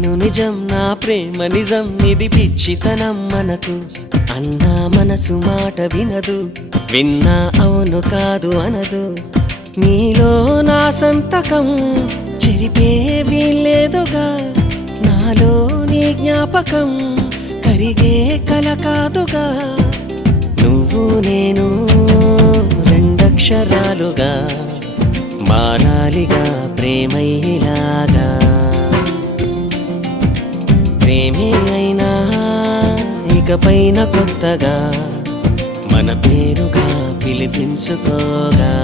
నేను నిజం నా ప్రేమ నిజం ఇది పిచ్చితనం మనకు. అన్నా మనసు మాట వినదు విన్నా అవును కాదు అనదు. నీలో నా సంతకం చెరిపే వీల్లేదుగా. నాలో నీ జ్ఞాపకం కరిగే కల కాదుగా. నువ్వు నేను రెండక్షరాలుగా మారాలిగా ప్రేమయ్యేలాగా. ప్రేమి అయినా ఇకపైన కొత్తగా మన పేరుగా పిలిపించుకోగా.